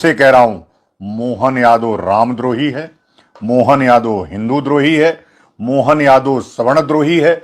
से कह रहा हूं, मोहन यादव रामद्रोही है, मोहन यादव हिंदू द्रोही है, मोहन यादव सवर्णद्रोही है।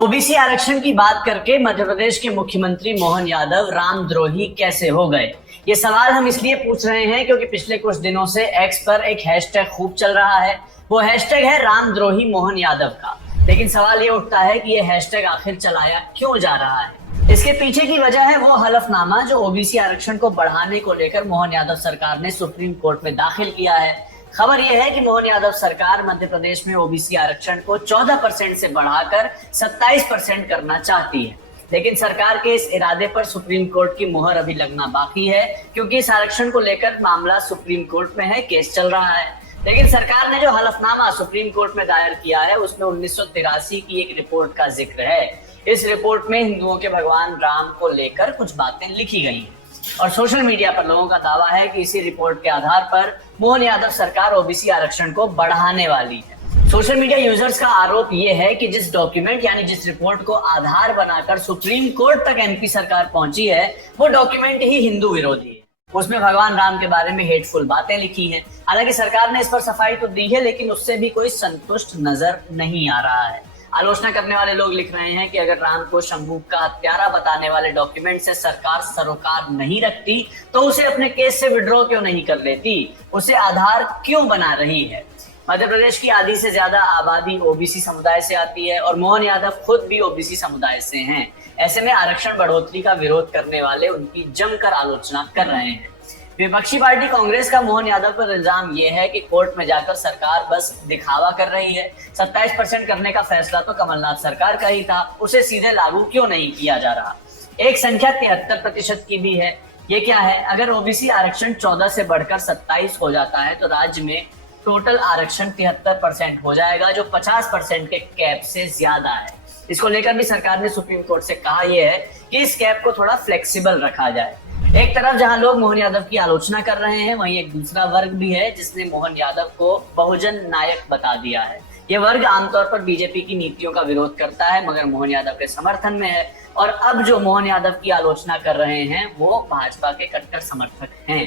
ओबीसी आरक्षण की बात करके मध्य प्रदेश के मुख्यमंत्री मोहन यादव रामद्रोही कैसे हो गए, ये सवाल हम इसलिए पूछ रहे हैं क्योंकि पिछले कुछ दिनों से एक्स पर एक हैशटैग खूब चल रहा है। वो हैशटैग है रामद्रोही मोहन यादव का। लेकिन सवाल ये उठता है कि ये हैशटैग आखिर चलाया क्यों जा रहा है। इसके पीछे की वजह है वो हलफनामा जो ओबीसी आरक्षण को बढ़ाने को लेकर मोहन यादव सरकार ने सुप्रीम कोर्ट में दाखिल किया है। खबर यह है कि मोहन यादव सरकार मध्य प्रदेश में ओबीसी आरक्षण को 14% से बढ़ाकर 27% करना चाहती है। लेकिन सरकार के इस इरादे पर सुप्रीम कोर्ट की मुहर अभी लगना बाकी है, क्योंकि इस आरक्षण को लेकर मामला सुप्रीम कोर्ट में है, केस चल रहा है। लेकिन सरकार ने जो हलफनामा सुप्रीम कोर्ट में दायर किया है उसमें 1983 की एक रिपोर्ट का जिक्र है। इस रिपोर्ट में हिंदुओं के भगवान राम को लेकर कुछ बातें लिखी गई हैं और सोशल मीडिया पर लोगों का दावा है कि इसी रिपोर्ट के आधार पर मोहन यादव सरकार ओबीसी आरक्षण को बढ़ाने वाली है। सोशल मीडिया यूजर्स का आरोप यह है कि जिस डॉक्यूमेंट यानी जिस रिपोर्ट को आधार बनाकर सुप्रीम कोर्ट तक एमपी सरकार पहुंची है वो डॉक्यूमेंट ही हिंदू विरोधी है। उसमें भगवान राम के बारे में हेटफुल बातें लिखी हैं। हालांकि सरकार ने इस पर सफाई तो दी है, लेकिन उससे भी कोई संतुष्ट नजर नहीं आ रहा है। आलोचना करने वाले लोग लिख रहे हैं कि अगर राम को शंभू का हत्यारा बताने वाले डॉक्यूमेंट से सरकार सरोकार नहीं रखती तो उसे अपने केस से विड्रॉ क्यों नहीं कर लेती, उसे आधार क्यों बना रही है। मध्य प्रदेश की आधी से ज्यादा आबादी ओबीसी समुदाय से आती है और मोहन यादव खुद भी ओबीसी समुदाय से हैं। ऐसे में आरक्षण बढ़ोतरी का विरोध करने वाले उनकी जमकर आलोचना कर रहे हैं। विपक्षी पार्टी कांग्रेस का मोहन यादव पर इल्जाम यह है कि कोर्ट में जाकर सरकार बस दिखावा कर रही है। 27% करने का फैसला तो कमलनाथ सरकार का ही था, उसे सीधे लागू क्यों नहीं किया जा रहा। एक संख्या 73% की भी है। ये क्या है, अगर ओबीसी आरक्षण 14 से बढ़कर 27 हो जाता है तो राज्य में टोटल आरक्षण 73% हो जाएगा, जो 50% के कैप से ज्यादा है। इसको लेकर भी सरकार ने सुप्रीम कोर्ट से कहा यह है कि इस कैप को थोड़ा फ्लेक्सिबल रखा जाए। एक तरफ जहां लोग मोहन यादव की आलोचना कर रहे हैं, वहीं एक दूसरा वर्ग भी है जिसने मोहन यादव को बहुजन नायक बता दिया है। ये वर्ग आमतौर पर बीजेपी की नीतियों का विरोध करता है मगर मोहन यादव के समर्थन में है। और अब जो मोहन यादव की आलोचना कर रहे हैं वो भाजपा के कट्टर समर्थक हैं।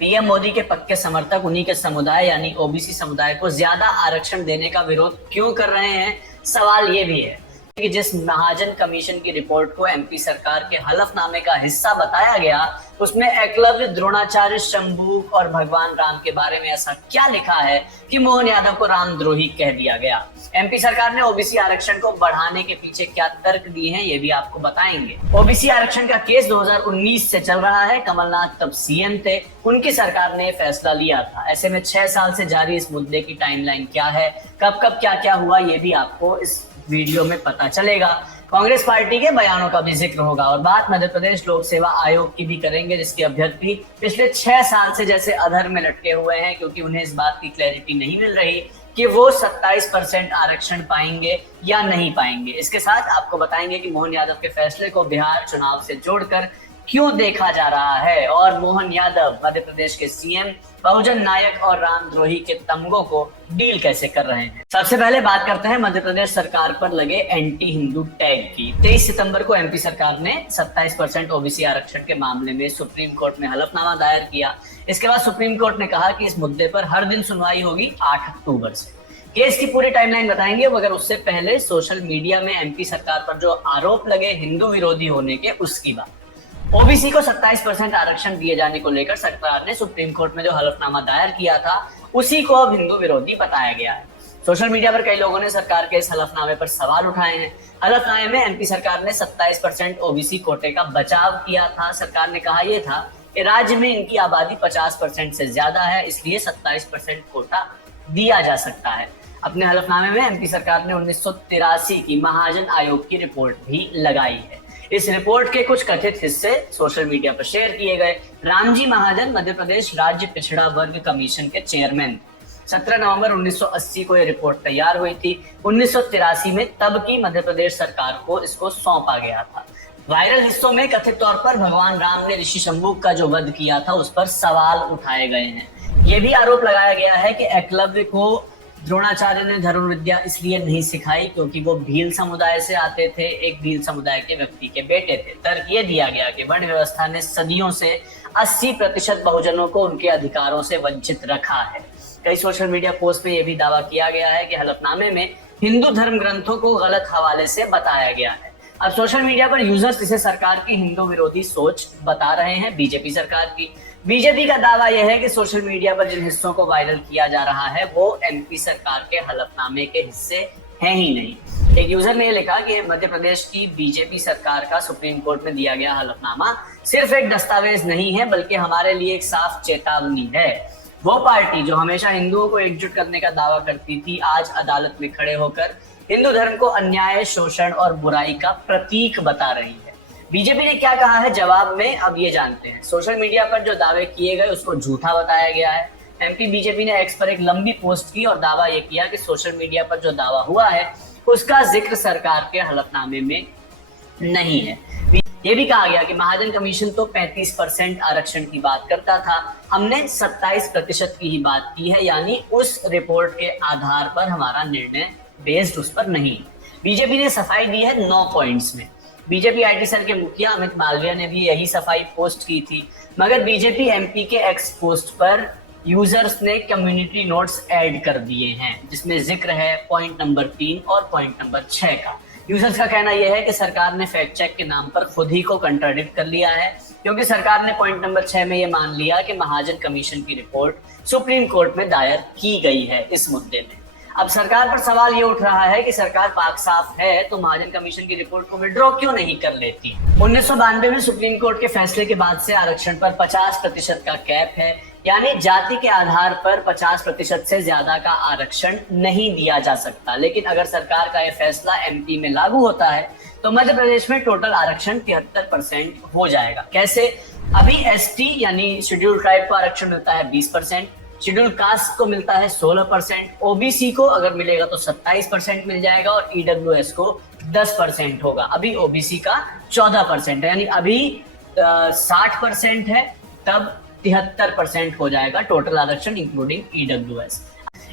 पीएम मोदी के पक्के समर्थक उन्हीं के समुदाय यानी ओबीसी समुदाय को ज्यादा आरक्षण देने का विरोध क्यों कर रहे हैं। सवाल ये भी है कि जिस महाजन कमीशन की रिपोर्ट को एमपी सरकार के हलफनामे का हिस्सा बताया गया उसमें एकलव्य, द्रोणाचार्य, शंभू और भगवान राम के बारे में ऐसा क्या लिखा है कि मोहन यादव को रामद्रोही कह दिया गया। एमपी सरकार ने ओबीसी आरक्षण को बढ़ाने के पीछे क्या तर्क दिए हैं ये भी आपको बताएंगे। ओबीसी आरक्षण का केस 2019 से चल रहा है। कमलनाथ तब सीएम थे, उनकी सरकार ने फैसला लिया था। ऐसे में 6 साल से जारी इस मुद्दे की टाइमलाइन क्या है, कब कब क्या क्या हुआ, ये भी आपको इस वीडियो में पता चलेगा। कांग्रेस पार्टी के बयानों का भी जिक्र होगा और बात मध्य प्रदेश लोक सेवा आयोग की भी करेंगे, जिसके अभ्यर्थी पिछले 6 साल से जैसे अधर में लटके हुए हैं क्योंकि उन्हें इस बात की क्लैरिटी नहीं मिल रही कि वो 27% आरक्षण पाएंगे या नहीं पाएंगे। इसके साथ आपको बताएंगे कि मोहन यादव के फैसले को बिहार चुनाव से जोड़कर क्यों देखा जा रहा है और मोहन यादव मध्य प्रदेश के सीएम, बहुजन नायक और रामद्रोही के तमगों को डील कैसे कर रहे हैं। सबसे पहले बात करते हैं मध्य प्रदेश सरकार पर लगे एंटी हिंदू टैग की। 23 सितंबर को एमपी सरकार ने 27% ओबीसी आरक्षण के मामले में सुप्रीम कोर्ट में हलफनामा दायर किया। इसके बाद सुप्रीम कोर्ट ने कहा कि इस मुद्दे पर हर दिन सुनवाई होगी 8 अक्टूबर से। केस की पूरी टाइमलाइन बताएंगे, मगर उससे पहले सोशल मीडिया में एमपी सरकार पर जो आरोप लगे हिंदू विरोधी होने के, उसकी बात। ओबीसी को 27% आरक्षण दिए जाने को लेकर सरकार ने सुप्रीम कोर्ट में जो हलफनामा दायर किया था उसी को अब हिंदू विरोधी बताया गया है। सोशल मीडिया पर कई लोगों ने सरकार के इस हलफनामे पर सवाल उठाए हैं। हलफनामे में एमपी सरकार ने 27% ओबीसी कोटे का बचाव किया था। सरकार ने कहा यह था कि राज्य में इनकी आबादी 50% से ज्यादा है, इसलिए 27% कोटा दिया जा सकता है। अपने हलफनामे में एमपी सरकार ने 1983 की महाजन आयोग की रिपोर्ट भी लगाई है। इस रिपोर्ट के कुछ कथित हिस्से सोशल मीडिया पर शेयर किए गए। रामजी महाजन मध्य प्रदेश राज्य पिछड़ा वर्ग कमीशन के चेयरमैन। 17 नवंबर 1980 को यह रिपोर्ट तैयार हुई थी। 1983 में तब की मध्य प्रदेश सरकार को इसको सौंपा गया था। वायरल हिस्सों में कथित तौर पर भगवान राम ने ऋषि शंभुक का जो वध किया था उस पर सवाल उठाए गए हैं। ये भी आरोप लगाया गया है कि एकलव्य को द्रोणाचार्य ने धनुर्विद्या विद्या इसलिए नहीं सिखाई क्योंकि वो भील समुदाय से आते थे, एक भील समुदाय के व्यक्ति के बेटे थे। तर्क ये दिया गया कि वर्ण व्यवस्था ने सदियों से 80% बहुजनों को उनके अधिकारों से वंचित रखा है। कई सोशल मीडिया पोस्ट में यह भी दावा किया गया है कि हलफनामे में हिंदू धर्म ग्रंथों को गलत हवाले से बताया गया है। अब सोशल मीडिया पर यूजर्स इसे सरकार की हिंदू विरोधी सोच बता रहे हैं, बीजेपी सरकार की। बीजेपी का दावा यह है कि सोशल मीडिया पर जिन हिस्सों को वायरल किया जा रहा है वो एमपी सरकार के हलफनामे के हिस्से हैं ही नहीं। एक यूजर ने लिखा कि मध्य प्रदेश की बीजेपी सरकार का सुप्रीम कोर्ट में दिया गया हलफनामा सिर्फ एक दस्तावेज नहीं है बल्कि हमारे लिए एक साफ चेतावनी है। वो पार्टी जो हमेशा हिंदुओं को एकजुट करने का दावा करती थी आज अदालत में खड़े होकर हिंदू धर्म को अन्याय, शोषण और बुराई का प्रतीक बता रही है। बीजेपी ने क्या कहा है जवाब में, अब ये जानते हैं। सोशल मीडिया पर जो दावे किए गए उसको झूठा बताया गया है। एमपी बीजेपी ने एक्स पर एक लंबी पोस्ट की और दावा यह किया कि सोशल मीडिया पर जो दावा हुआ है उसका जिक्र सरकार के हलफनामे में नहीं है। ये भी कहा गया कि महाजन कमीशन तो 35% आरक्षण की बात करता था, हमने 27% की ही बात की है, यानी उस रिपोर्ट के आधार पर हमारा निर्णय बेस्ड उस पर नहीं। बीजेपी ने सफाई दी है 9 पॉइंट्स में। बीजेपी आईटी सेल के मुखिया अमित मालवीय ने भी यही सफाई पोस्ट की थी, मगर बीजेपी एमपी के एक्स पोस्ट पर यूजर्स ने कम्युनिटी नोट्स ऐड कर दिए हैं जिसमें जिक्र है पॉइंट नंबर 3 और पॉइंट नंबर 6 का। यूजर्स का कहना यह है कि सरकार ने फैक्ट चेक के नाम पर खुद ही को कंट्राडिक्ट कर लिया है, क्योंकि सरकार ने पॉइंट नंबर 6 में यह मान लिया कि महाजन कमीशन की रिपोर्ट सुप्रीम कोर्ट में दायर की गई है इस मुद्दे में। अब सरकार पर सवाल ये उठ रहा है कि सरकार पाक साफ है तो महाजन कमीशन की रिपोर्ट को विड्रॉ क्यों नहीं कर लेती। 1992 में सुप्रीम कोर्ट के फैसले के बाद से आरक्षण पर 50% का कैप है, यानी जाति के आधार पर 50% से ज्यादा का आरक्षण नहीं दिया जा सकता। लेकिन अगर सरकार का यह फैसला एमपी में लागू होता है तो मध्य प्रदेश में टोटल आरक्षण 73% हो जाएगा। कैसे? अभी एसटी यानी शेड्यूल्ड ट्राइब को आरक्षण मिलता है 20%, शेड्यूल्ड कास्ट को मिलता है 16%, ओबीसी को अगर मिलेगा तो 27% मिल जाएगा और ईडब्ल्यूएस को 10% होगा। अभी ओबीसी का 14% है, यानी अभी 60% है, तब 73% हो जाएगा टोटल आरक्षण इंक्लूडिंग ईडब्ल्यूएस।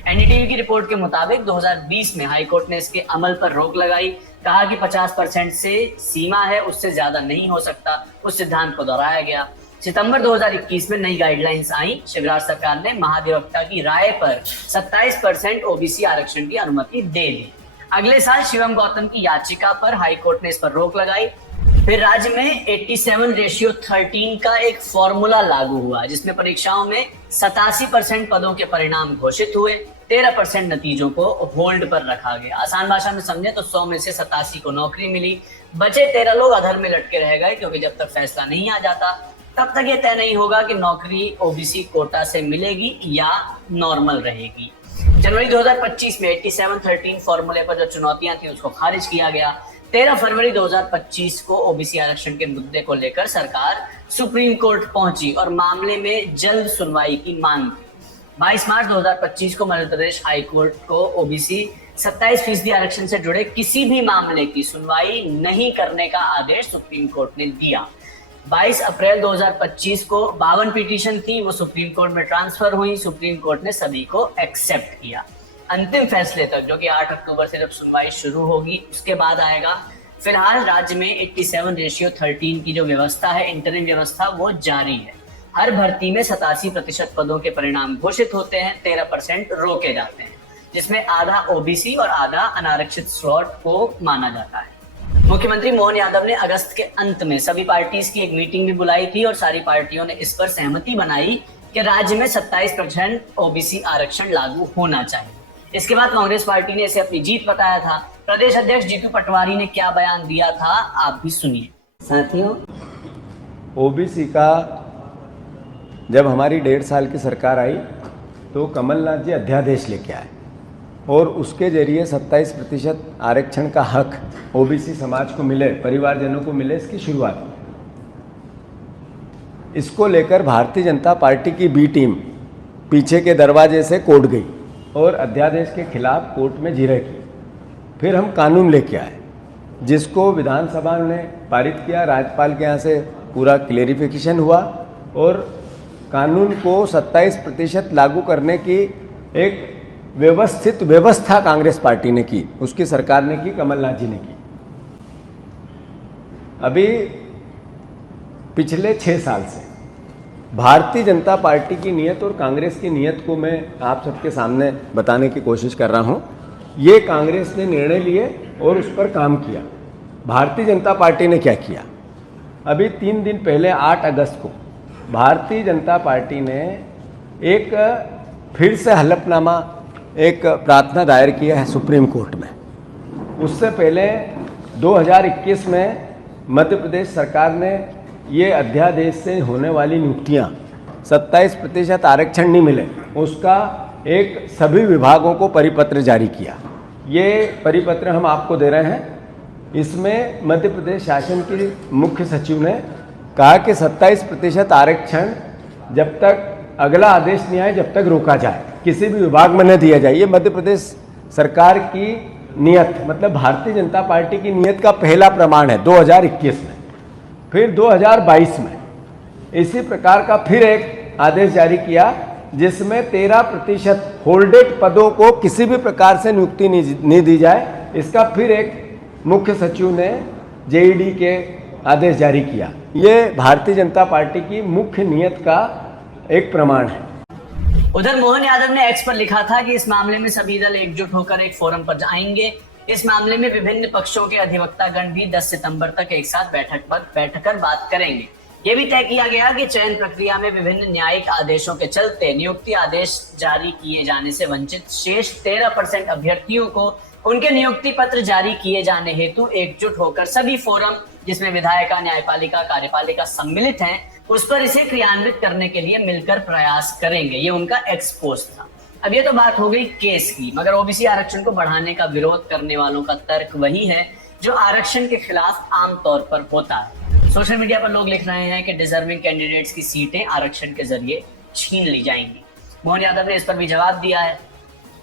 एनडीटीवी की रिपोर्ट के मुताबिक 2020 में हाईकोर्ट ने इसके अमल पर रोक लगाई, कहा कि 50% से सीमा है, उससे ज्यादा नहीं हो सकता। उस सिद्धांत को दोहराया गया। सितंबर 2021 में नई गाइडलाइंस आई। शिवराज सरकार ने महाधिवक्ता की राय पर 27% ओबीसी आरक्षण की अनुमति दे दी। अगले साल शिवम गौतम की याचिका पर हाईकोर्ट ने इस पर रोक लगाई। फिर राज्य में 87:13 का एक फॉर्मूला लागू हुआ जिसमें परीक्षाओं में 87% पदों के परिणाम घोषित हुए, 13% नतीजों को होल्ड पर रखा गया। आसान भाषा में समझे तो 100 में से 87 को नौकरी मिली, बचे 13 लोग अधर में लटके रह गए, क्योंकि जब तक फैसला नहीं आ जाता तब तक ये तय नहीं होगा कि नौकरी ओबीसी कोटा से मिलेगी या नॉर्मल रहेगी। जनवरी 2025 में 87:13 फॉर्मूले पर जो चुनौतियां थी उसको खारिज किया गया। 13 फरवरी 2025 को ओबीसी आरक्षण के मुद्दे को लेकर सरकार सुप्रीम कोर्ट पहुंची और मामले में जल्द सुनवाई की मांग की। 22 मार्च 2025 को मध्य प्रदेश हाई कोर्ट को ओबीसी 27% आरक्षण से जुड़े किसी भी मामले की सुनवाई नहीं करने का आदेश सुप्रीम कोर्ट ने दिया। 22 अप्रैल 2025 को 52 पिटीशन थी, वो सुप्रीम कोर्ट में ट्रांसफर हुई। सुप्रीम कोर्ट ने सभी को एक्सेप्ट किया। अंतिम फैसले तक, जो कि 8 अक्टूबर से जब सुनवाई शुरू होगी उसके बाद आएगा। फिलहाल राज्य में 87:13 की जो व्यवस्था है, इंटरिम व्यवस्था, वो जारी है। हर भर्ती में 87% पदों के परिणाम घोषित होते हैं, 13% रोके जाते हैं, जिसमें आधा ओबीसी और आधा अनारक्षित स्लॉट को माना जाता है। मुख्यमंत्री मोहन यादव ने अगस्त के अंत में सभी पार्टीज की एक मीटिंग भी बुलाई थी और सारी पार्टियों ने इस पर सहमति बनाई कि राज्य में 27% ओबीसी आरक्षण लागू होना चाहिए। इसके बाद कांग्रेस पार्टी ने इसे अपनी जीत बताया था। प्रदेश अध्यक्ष जीतू पटवारी ने क्या बयान दिया था, आप भी सुनिए। साथियों, ओबीसी का जब हमारी 1.5 साल की सरकार आई तो कमलनाथ जी अध्यादेश लेके आए और उसके जरिए 27% आरक्षण का हक ओबीसी समाज को मिले, परिवारजनों को मिले, इसकी शुरुआत। इसको लेकर भारतीय जनता पार्टी की बी टीम पीछे के दरवाजे से कोर्ट गई और अध्यादेश के खिलाफ कोर्ट में जीरे की। फिर हम कानून लेके आए जिसको विधानसभा ने पारित किया, राज्यपाल के यहाँ से पूरा क्लेरिफिकेशन हुआ और कानून को 27% लागू करने की एक व्यवस्थित व्यवस्था कांग्रेस पार्टी ने की, उसकी सरकार ने की, कमलनाथ जी ने की। अभी पिछले 6 साल से भारतीय जनता पार्टी की नीयत और कांग्रेस की नीयत को मैं आप सबके सामने बताने की कोशिश कर रहा हूं। ये कांग्रेस ने निर्णय लिए और उस पर काम किया। भारतीय जनता पार्टी ने क्या किया? अभी 3 दिन पहले 8 अगस्त को भारतीय जनता पार्टी ने एक फिर से हलफनामा, एक प्रार्थना दायर किया है सुप्रीम कोर्ट में। उससे पहले 2021 में मध्य प्रदेश सरकार ने ये अध्यादेश से होने वाली नियुक्तियाँ 27% आरक्षण नहीं मिले, उसका एक सभी विभागों को परिपत्र जारी किया। ये परिपत्र हम आपको दे रहे हैं। इसमें मध्य प्रदेश शासन के मुख्य सचिव ने कहा कि 27% आरक्षण जब तक अगला आदेश नहीं आए जब तक रोका जाए, किसी भी विभाग में न दिया जाए। ये मध्य प्रदेश सरकार की नियत, मतलब भारतीय जनता पार्टी की नियत का पहला प्रमाण है 2021 में। फिर 2022 में इसी प्रकार का फिर एक आदेश जारी किया जिसमें 13% होल्डेड पदों को किसी भी प्रकार से नियुक्ति नहीं दी जाए। इसका फिर एक मुख्य सचिव ने जेईडी के आदेश जारी किया। ये भारतीय जनता पार्टी की मुख्य नियत का एक प्रमाण है। उधर मोहन यादव ने एक्स पर लिखा था कि इस मामले में सभी दल एकजुट होकर एक फोरम पर आएंगे। इस मामले में विभिन्न पक्षों के अधिवक्तागण भी 10 सितंबर तक एक साथ बैठकर बात करेंगे। ये भी तय किया गया कि चयन प्रक्रिया में विभिन्न न्यायिक आदेशों के चलते नियुक्ति आदेश जारी किए जाने से वंचित शेष 13% अभ्यर्थियों को उनके नियुक्ति पत्र जारी किए जाने हेतु एकजुट होकर सभी फोरम, जिसमें विधायिका, न्यायपालिका, कार्यपालिका सम्मिलित हैं, उस पर इसे क्रियान्वित करने के लिए मिलकर प्रयास करेंगे। ये उनका एक्सपोज था। अब ये तो बात हो गई केस की, मगर ओबीसी आरक्षण को बढ़ाने का विरोध करने वालों का तर्क वही है जो आरक्षण के खिलाफ आमतौर पर होता है। सोशल मीडिया पर लोग लिख रहे हैं कि डिजर्विंग कैंडिडेट्स की सीटें आरक्षण के जरिए छीन ली जाएंगी। मोहन यादव ने इस पर भी जवाब दिया है।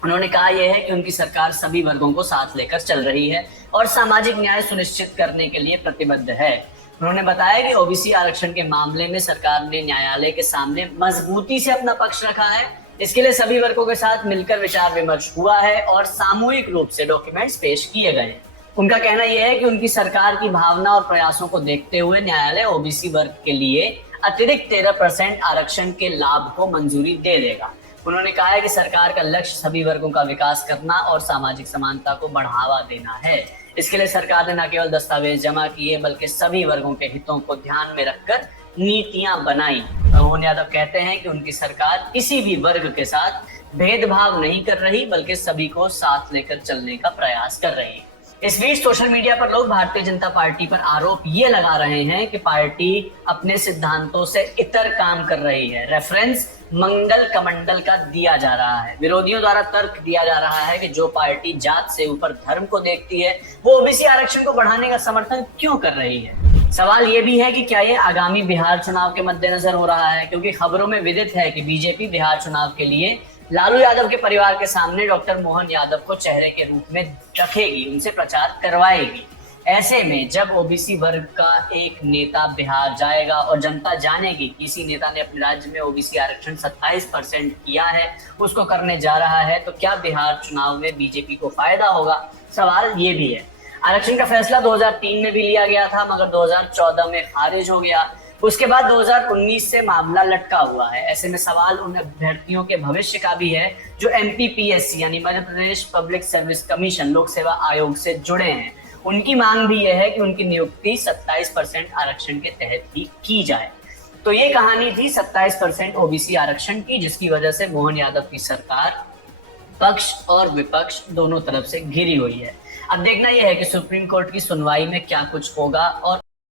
उन्होंने कहा यह है कि उनकी सरकार सभी वर्गों को साथ लेकर चल रही है और सामाजिक न्याय सुनिश्चित करने के लिए प्रतिबद्ध है। उन्होंने बताया कि ओबीसी आरक्षण के मामले में सरकार ने न्यायालय के सामने मजबूती से अपना पक्ष रखा है। इसके लिए सभी वर्गों के साथ मिलकर विचार विमर्श हुआ है और सामूहिक रूप से डॉक्यूमेंट्स पेश किए गए हैं। उनका कहना यह है कि उनकी सरकार की भावना और प्रयासों को देखते हुए न्यायालय ओबीसी वर्ग के लिए अतिरिक्त 13% आरक्षण के लाभ को मंजूरी दे देगा। उन्होंने कहा है कि सरकार का लक्ष्य सभी वर्गों का विकास करना और सामाजिक समानता को बढ़ावा देना है। इसके लिए सरकार ने न केवल दस्तावेज जमा किए बल्कि सभी वर्गों के हितों को ध्यान में रखकर नीतियां बनाई। मोहन यादव कहते हैं कि उनकी सरकार किसी भी वर्ग के साथ भेदभाव नहीं कर रही बल्कि सभी को साथ लेकर चलने का प्रयास कर रही है। इस बीच सोशल मीडिया पर लोग भारतीय जनता पार्टी पर आरोप ये लगा रहे हैं कि पार्टी अपने सिद्धांतों से इतर काम कर रही है। रेफरेंस मंगल कमंडल का दिया जा रहा है। विरोधियों द्वारा तर्क दिया जा रहा है कि जो पार्टी जात से ऊपर धर्म को देखती है वो ओबीसी आरक्षण को बढ़ाने का समर्थन क्यों कर रही है। सवाल ये भी है कि क्या ये आगामी बिहार चुनाव के मद्देनजर हो रहा है, क्योंकि खबरों में विदित है कि बीजेपी बिहार चुनाव के लिए लालू यादव के परिवार के सामने डॉक्टर मोहन यादव को चेहरे के रूप में रखेगी, उनसे प्रचार करवाएगी। ऐसे में जब ओबीसी वर्ग का एक नेता बिहार जाएगा और जनता जानेगी कि किसी नेता ने अपने राज्य में ओबीसी आरक्षण 27% किया है, उसको करने जा रहा है, तो क्या बिहार चुनाव में बीजेपी को फायदा होगा? सवाल ये भी है। आरक्षण का फैसला 2003 में भी लिया गया था मगर 2014 में खारिज हो गया। उसके बाद 2019 से मामला लटका हुआ है। ऐसे में सवाल उन अभ्यर्थियों के भविष्य का भी है जो MPPSC यानी Madhya Pradesh public service commission लोक सेवा आयोग से जुड़े हैं। उनकी मांग भी यह है कि उनकी नियुक्ति 27% आरक्षण के तहत ही की जाए। तो ये कहानी थी 27% ओबीसी आरक्षण की, जिसकी वजह से मोहन यादव की सरकार पक्ष और विपक्ष दोनों तरफ से घिरी हुई है। अब देखना यह है कि सुप्रीम कोर्ट की सुनवाई में क्या कुछ होगा और